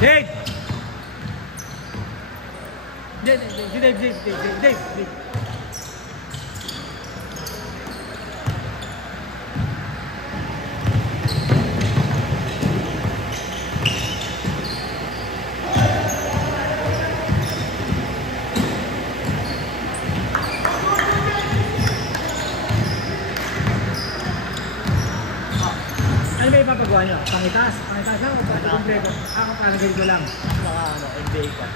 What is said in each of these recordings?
Dave! Dave. Ano ba ipapagawa nyo? Pangitas? Pangitas lang o pag-kumpleko? Ako parang ko lang. Saka NBA ka.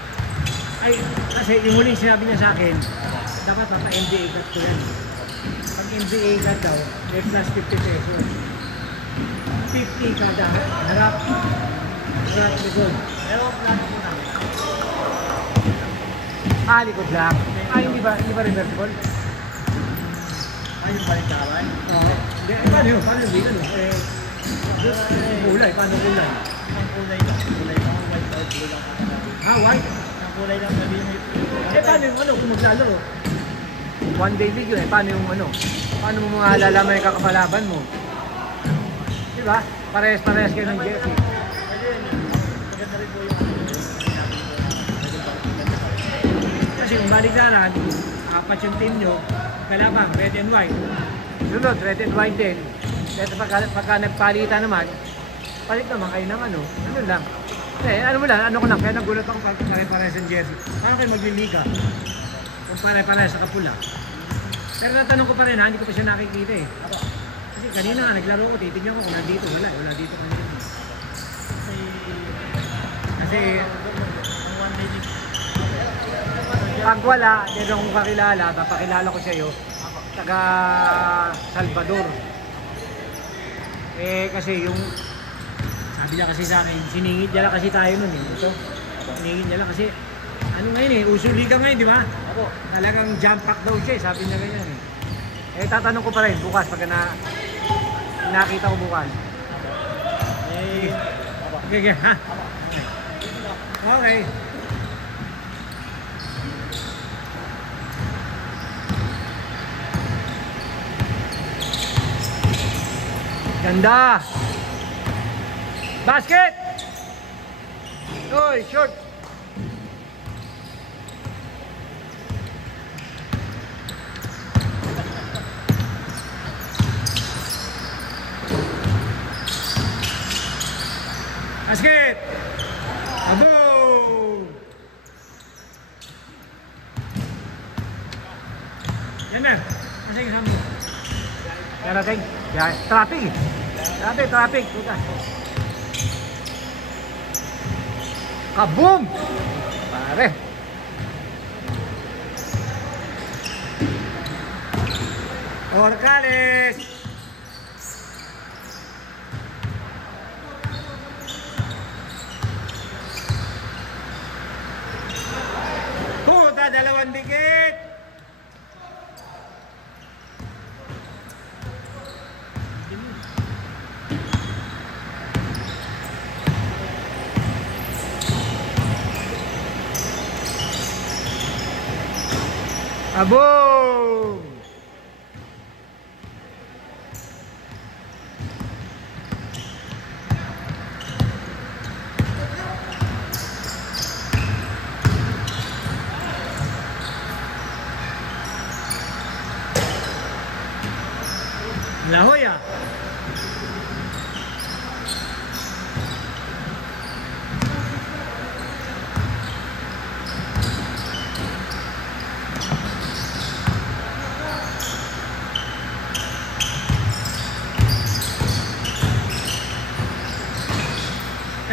Ay, kasi yung huling sinabi niya sa akin, dapat mapa-NBA cut ko yan. Pag NBA cut daw, may plus 50 pesos. 50 kada harap. Harap likod. Pero plano ko namin. Likod lang. Hindi ba reversible? Yung baliktaran? Oo. Hindi, paano yun? Paano yun? Kulay, paano kulay? Ang kulay lang. Kulay lang. White out. Blue lang. White? Ang kulay lang sabihin mo. Paano yung kung maglalaro? One day league yun paano yung paano mo mga alalaman yung kakapalaban mo? Diba? Parehas kayo ng jersey. Maganda rin po yung Kasi yung baligtaran, apat yung team nyo, kalabang, red and white. Sunod, red and white din. Kasi pagka nagpalitan naman, palit naman kayo ng ano lang. Ano mo lang, kaya nagulat ako pag pare-parehas yung jersey. Paano kayo magliliga? Kung pare-parehas sa kapula. Pero natanong ko pa rin, hindi ko pa siya nakikita eh. Kasi kanina nga, naglaro ko, titignan ko kung nandito. Wala dito kanina. Kasi ang one day league. pag wala, hindi akong kakilala, papakilala ko sa iyo, taga Salvador. Kasi yung sabi niya kasi sa akin, siningit niya lang kasi tayo nun eh. Ito, siningit niya lang kasi ano ngayon eh, uso liga ngayon, di ba? Ako. Talagang jump pack daw siya eh, sabi niya ganyan eh. Tatanong ko pa rin bukas pagka nakita ko bukas. Okay, ha? Okay. Ganda! Basket! Uy, short! Basket! Abo! Yan na. Masa yung sambo? Darating. Traffic. Traffic. Tuta. Kaboom! Pare. Orcales. Puta, dalawang dikit. Abo! La Joya.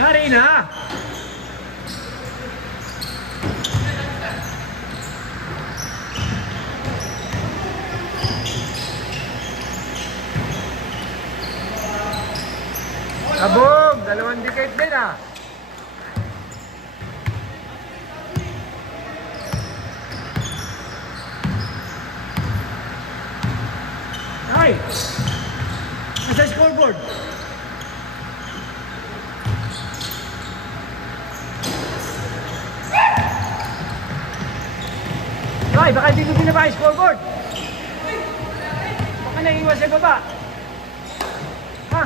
Yari na! Kabog! Dalawang decade din ah! Ay! Nasa scoreboard! Ay, baka hindi ko binaba yung scoreboard. Baka naiiwan sa baba. Ha?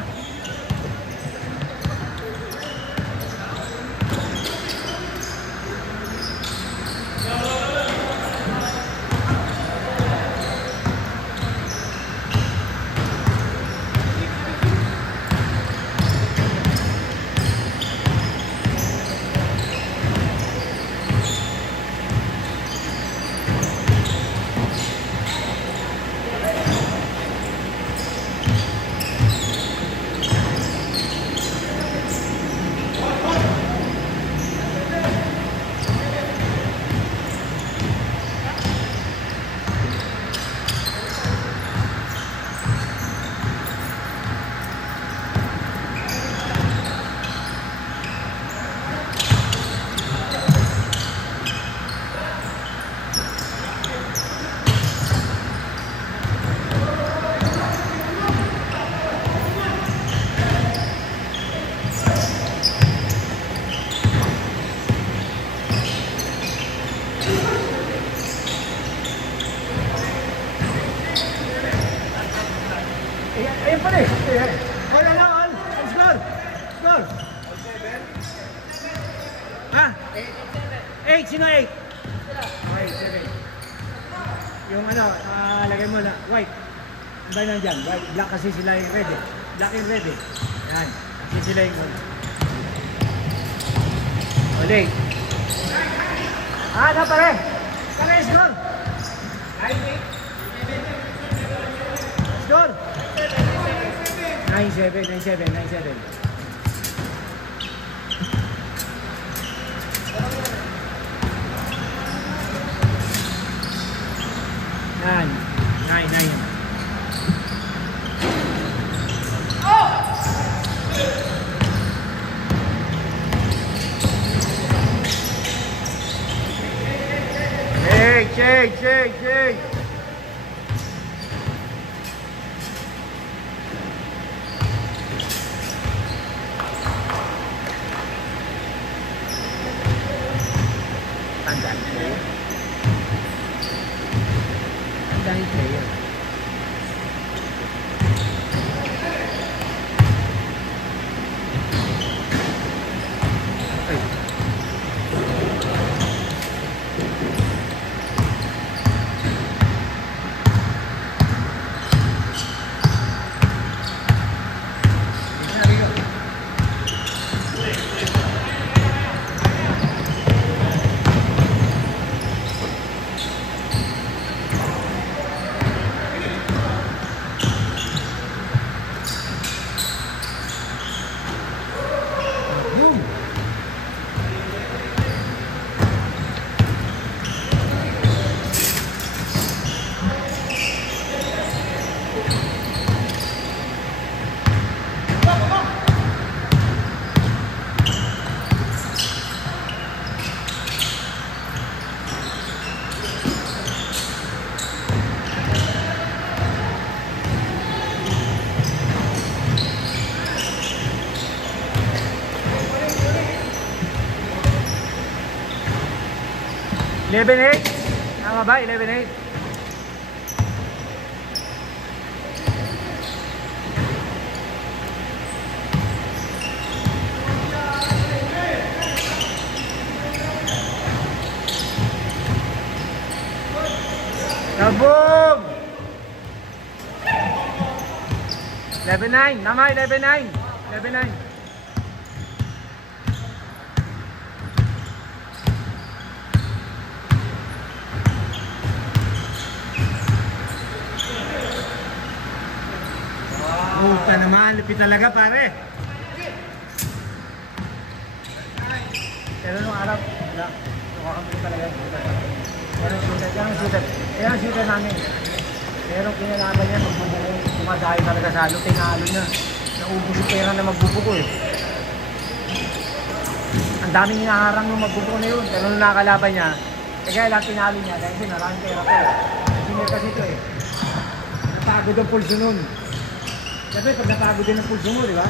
Ayun pala eh. All ano, all. Score. Score. Ha? 8. Sino 8? Okay, 7. Yung ano, lagay mo na, white. Ang ba nandyan? White. Black kasi sila yung red eh. Black and red eh. Yan. Kasi sila yung ano. Ulit. Ano pare? Kaya yung score? 9-8. Score? 9-7. Yan. 9. Shake. Tandaan player. Tandaan player. Eleven 8. Tama ba? 11-8. Kabog! 11-9. Tama, 11-9. 11-9. Puta naman, lupit talaga pare. Pero nung araw, wala. Nakakamit talaga. Pero yung shooter namin. Pero kinalaban niya, magbubuko. Kumadayo talaga sa halo, tinalo niya. Naubos yung pera na magbubuko eh. Ang daming hinaharang nung magbubuko na yun. Pero nung nakakalaban niya, kaya lang tinalo niya dahil maraming pera ko eh. Senior kasi ito eh. Napagod ang pulso nun. Siyempre, pag napagod din ang pulso mo, di ba?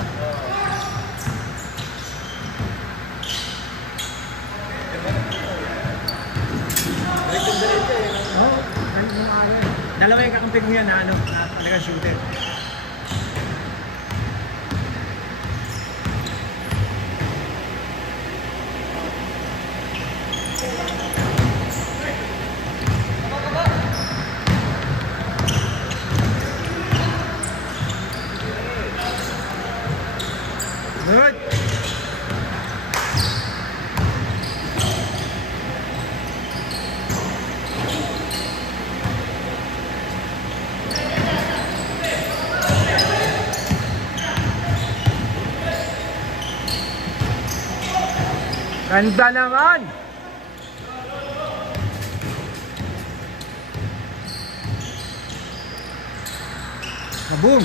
Oo, dalawa yung kakampig mo yan na ano, na talaga shooter. Good. Ganda naman. Kaboom.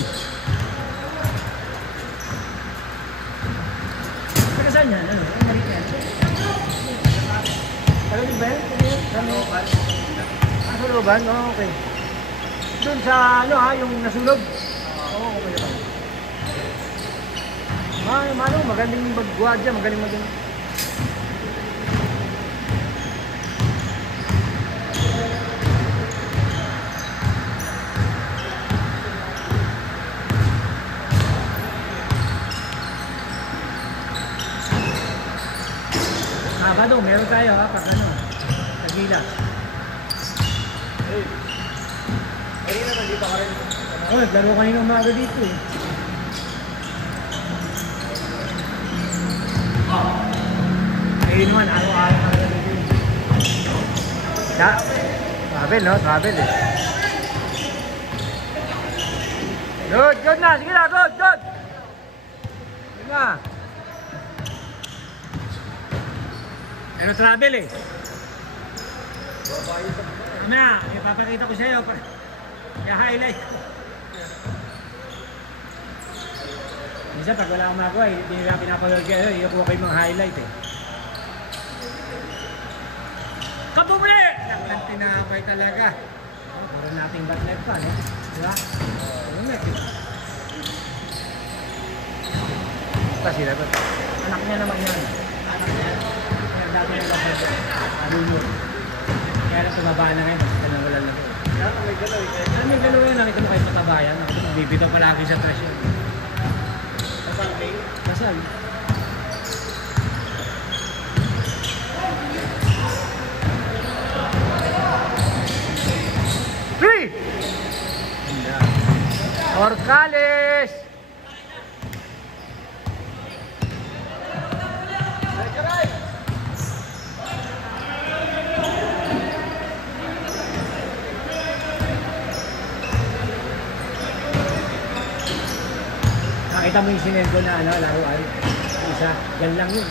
Saan yan? Ano? Ang maliit yan? Ano ba yan? Sa looban? Sa looban? Oo, okay. Doon sa ano ha, yung nasunog? Oo, okay naman. Magaling mag-guardia, magaling mag-ano. Sabado, meron tayo ha, pag ano, Tagila. Eh, kanina nandito ka rin. Oh, naglaro kanina umaga dito eh. Ayun naman, araw-araw na rin dito. Travel no? Travel eh. Good na! Sige na! Good! Good na! Pero travel eh. Mamaya, ipapakita ko sa'yo. I-highlight ko. Minsan pag wala akong magawa, hindi nila pinapagod kayo. Iyakuha kayo mga highlight eh. Kabumuli! Ang tinapay talaga. Puro nating batnet pa, no? Diba? Puro net eh. Basta sila to. Anak niya naman yan. Anak niya. Kaya dati na lang ito. Alulo. Kaya lang tumaba na ngayon. Basta na wala na ito. Kaya may galaw eh. Saan may galaw yun? Nakita mo kayo patabayan. Ako magbibitaw palagi sa trash yun. Kasal kayo? Kasal. Orcales! Nakita mo yung sinendo na ano, laruan? Isa, yan lang yun.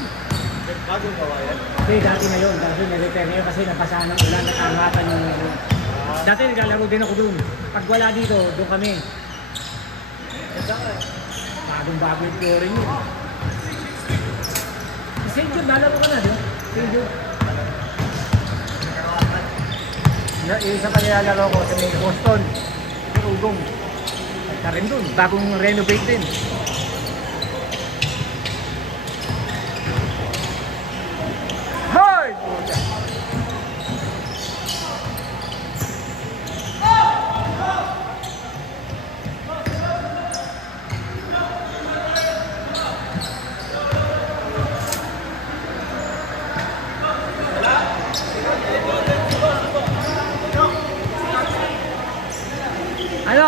Bagong gawa yan? Kasi dati na yun, dati na-repair ngayon kasi napasahan ng ulan, nakangatan yung dati naglalaro din ako doon. Pag wala dito, doon kami. Bagong-bago yung flooring yun. St. Jude, lalaro ka na, di ba? St. Jude. Isa pa nilalaro ko sa may Boston. Sa Ugong. At rin doon, bagong renovate din. Hoy!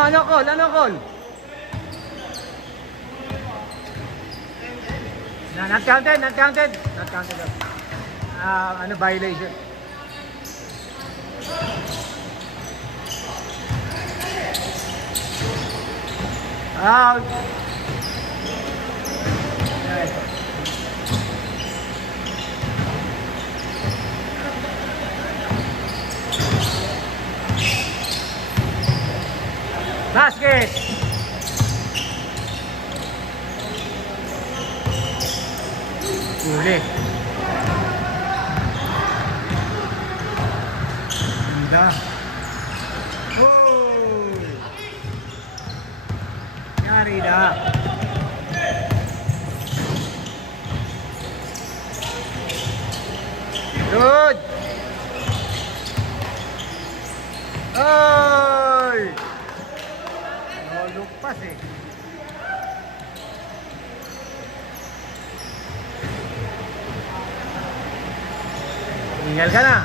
Ano call? Ano call? Not counted, not counted. Not counted. Ano violation? Out. Basket! Uli. Ganda. Oh! Yari na. Good! Oy! Lugpas eh. Tinggal ka na.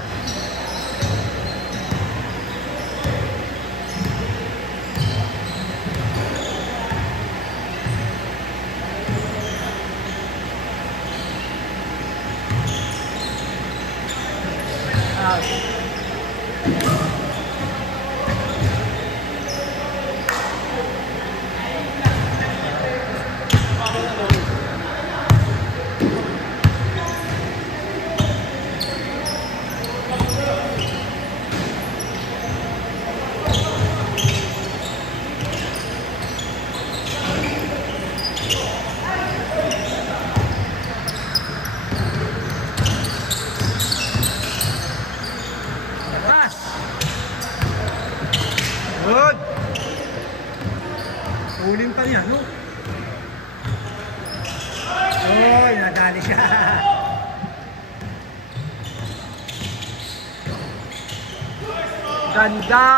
Good! Uling pa niya, no? Uy, nadali siya. Ganda!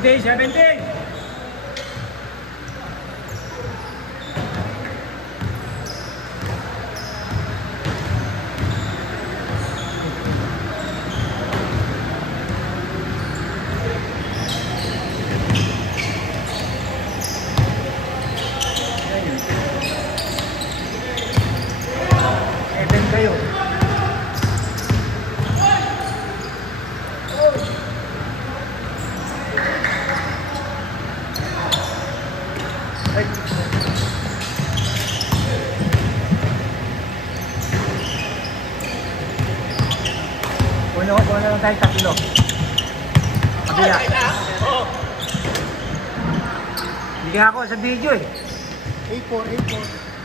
17. Kayo. Ay. Puno lang tayo 3. Kabila. Hindi ako sa video eh. A4.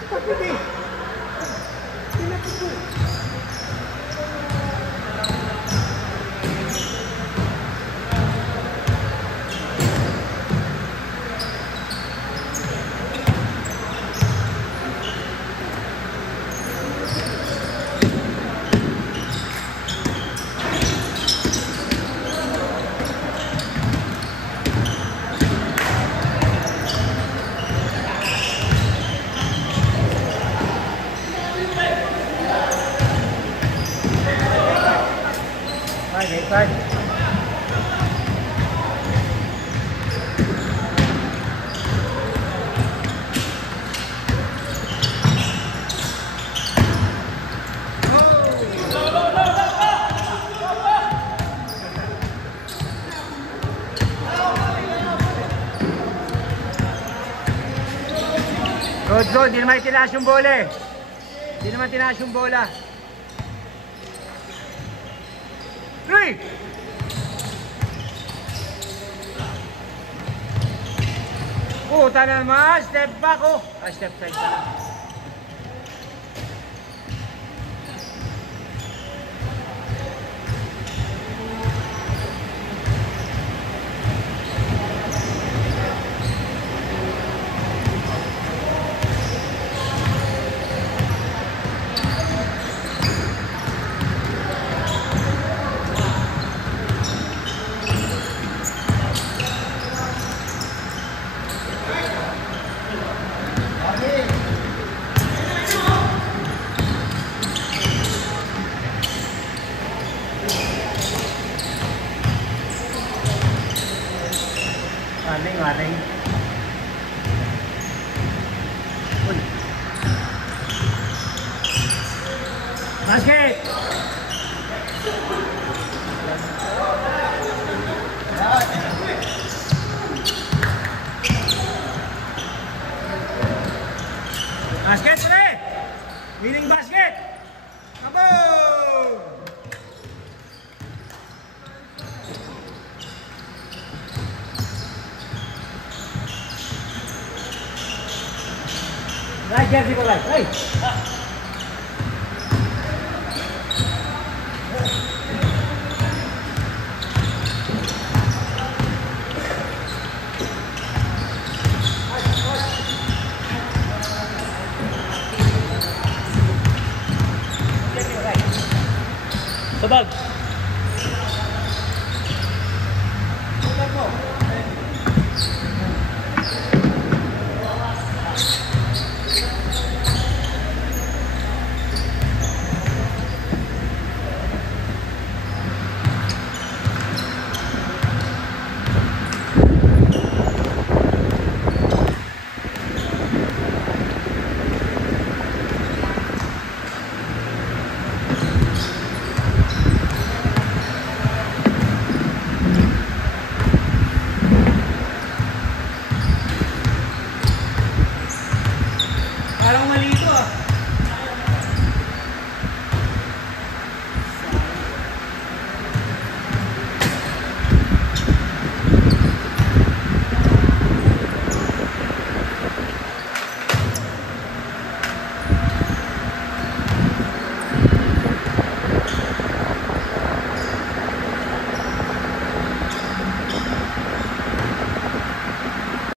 Pati Right. Good. Di naman tinaas yung bola eh. Di naman tinaas yung bola. 3! Puta naman! Step back oh! Step side pala. Maling. Uy. Basket! Basket ulit! Winning basket! Abo! Right, jersey ko right. Right. Sabag.